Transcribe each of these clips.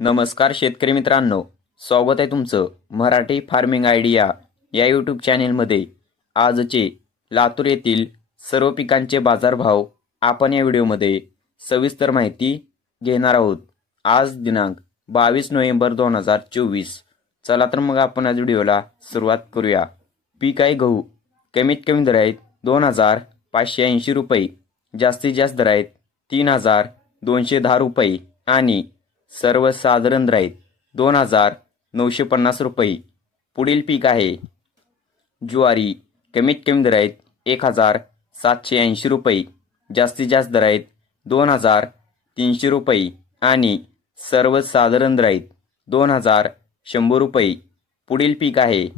नमस्कार शेतकरी मित्रांनो, स्वागत आहे तुमचं मराठी फार्मिंग आयडिया या यूट्यूब चॅनेलमध्ये। आजचे लातूर येथील सर्व पिकांचे बाजारभाव आपण या व्हिडिओमध्ये सविस्तर माहिती घेणार आहोत। आज दिनांक 22 नोव्हेंबर 2024। चला तर मग आपण आज व्हिडिओला सुरुवात करूया। पीक आहे गहू, कमीत कमी दर आहेत 2580 रुपये, जास्तीत जास्त दर आहेत 3210 रुपये आणि सर्वसाधारण दर आहेत 2950 रुपये। पुढील पीक आहे ज्वारी, कमीत कमी दर आहेत 1780 रुपये, जास्तीत जास्त दर आहेत 2300 रुपये आणि सर्वसाधारण दर आहेत 2100 रुपये। पुढील पीक आहे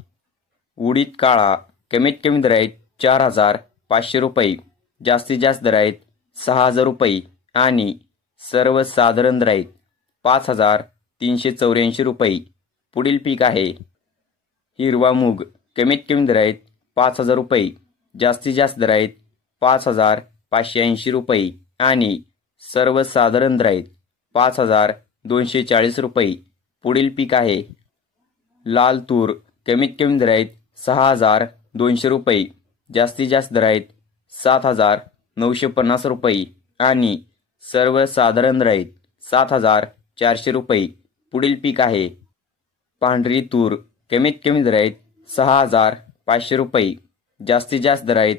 उडीद काळा, कमीत कमी दर आहेत 4500 रुपये, जास्तीत जास्त दर आहेत 6000 रुपये आणि सर्वसाधारण दर आहेत 5384 रुपये। पुढील पीक आहे हिरवा मूग, कमीत कमी दर आहेत 5000 रुपये, जास्तीत जास्त दर आहेत 5580 रुपये आणि सर्वसाधारण दर आहेत 5240 रुपये। पुढील पीक आहे लाल तूर, कमीत कमी दर आहेत 6200 रुपये, जास्तीत जास्त दर आहेत 7950 रुपये आणि सर्वसाधारण दर आहेत 7400 रुपये। पुढील पीक आहे पांढरी तूर, कमीत कमी दर आहेत 6500 रुपये, जास्तीत जास्त दर आहेत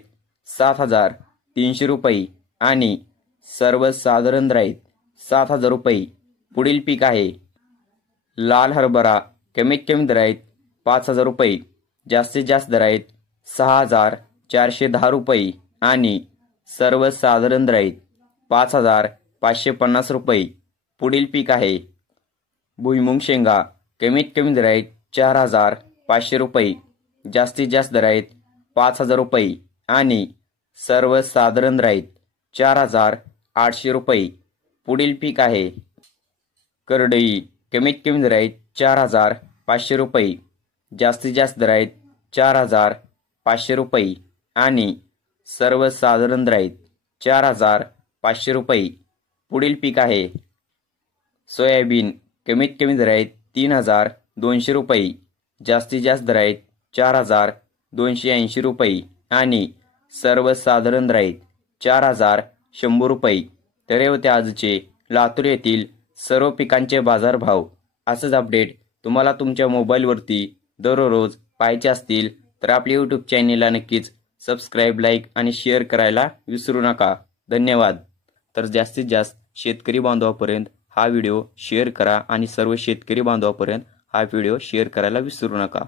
7300 रुपये आणि सर्वसाधारण दर आहेत 7000 रुपये। पुढील पीक आहे लाल हरभरा, कमीत कमी दर आहेत 5000 रुपये, जास्तीत जास्त दर आहेत 6410 रुपये आणि सर्वसाधारण दर आहेत 5550 रुपये। पुढील पीक आहे भुईमुंग शेंगा, कमीत कमी दर आहेत 4500 रुपये, जास्तीत जास्त दर आहेत 5000 रुपये आणि सर्वसाधारण दर आहेत 4800 रुपये। पुढील पीक आहे करडई, कमीत कमी दर आहेत 4500 रुपये, जास्तीत जास्त दर आहेत 4500 रुपये आणि सर्वसाधारण दर आहेत 4500 रुपये। पुढील पीक आहे सोयाबीन, कमीत कमी दर आहेत 3200 रुपये, जास्तीत जास्त दर आहेत 4280 रुपये आणि सर्वसाधारण दर आहेत 4100 रुपये। तर हे होते आजचे लातूर येथील सर्व पिकांचे बाजारभाव। असंच अपडेट तुम्हाला तुमच्या मोबाईलवरती दररोज पाहायचे असतील तर आपल्या यूट्यूब चॅनेलला नक्कीच सबस्क्राईब, लाईक आणि शेअर करायला विसरू नका। धन्यवाद। तर जास्तीत जास्त शेतकरी बांधवापर्यंत हा व्हिडिओ शेअर करा आणि सर्व शेतकरी बांधवापर्यंत हा व्हिडिओ शेअर करायला विसरू नका।